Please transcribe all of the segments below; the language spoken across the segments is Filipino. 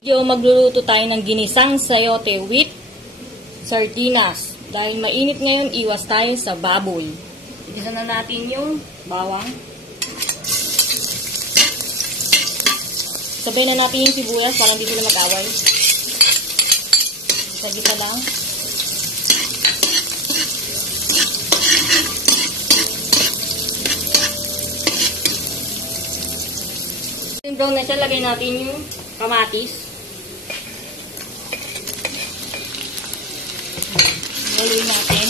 Magluluto tayo ng ginisang sayote with sardinas. Dahil mainit ngayon, iwas tayo sa baboy. Igisa na natin yung bawang. Sabay na natin yung sibuyas para hindi sila mag-away. Gisa-gisa lang. Brown na siya, lagay natin yung kamatis. Haluin natin.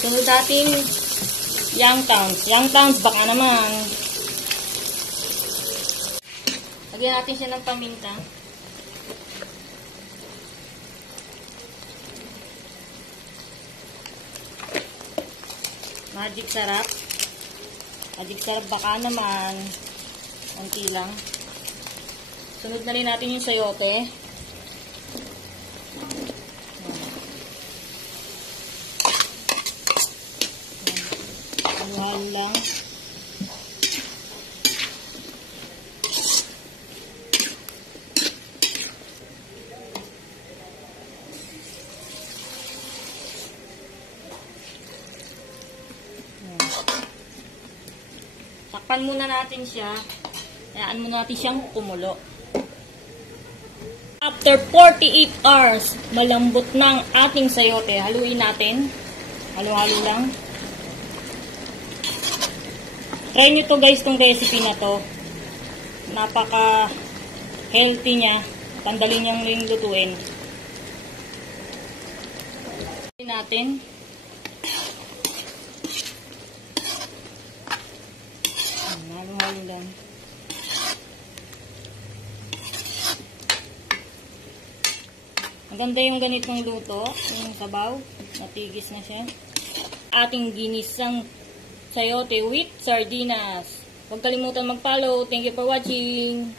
Sunod natin Youngtowns. Youngtowns, baka naman. Lagyan natin siya ng paminta. Magic sarap. Magic sarap, baka naman. Konti lang. Sunod na rin natin yung sayote. Halo-halo lang. Takpan muna natin siya. Hayaan muna natin siyang kumulo. After 48 hours, malambot ng ating sayote. Haluin natin. Halo-halo lang. Try nyo to guys, tong recipe na to. Napaka-healthy niya. Pandali niyang lutuin. Haluin natin. Halo-halo lang. Maganda yung ganitong luto. Yung sabaw. Natigis na siya. Ating ginisang sayote with sardinas. Huwag kalimutan mag-follow. Thank you for watching.